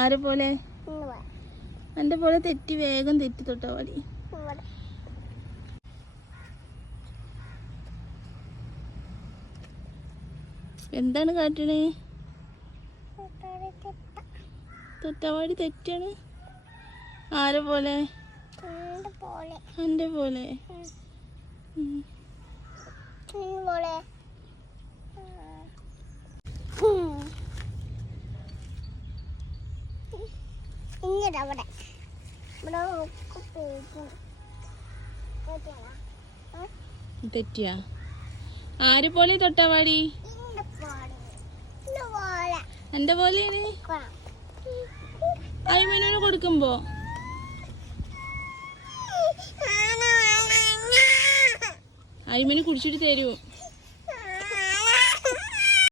ആരെ പോലെ? എന്റെ പോലെ തെറ്റി വേഗം തെറ്റി തൊട്ടാവാടി. എന്താണ് കാട്ടണേ? തൊട്ടാവാടി തെറ്റാണ്. ആരെ പോലെ? എന്റെ പോലെ. തെറ്റിയാ? ആര് പോലെ തൊട്ടാവാടി? എന്റെ പോലെയാണ്. അയ്മനോട് കൊടുക്കുമ്പോ അയ്മന് കുടിച്ചിട്ട് തരൂ.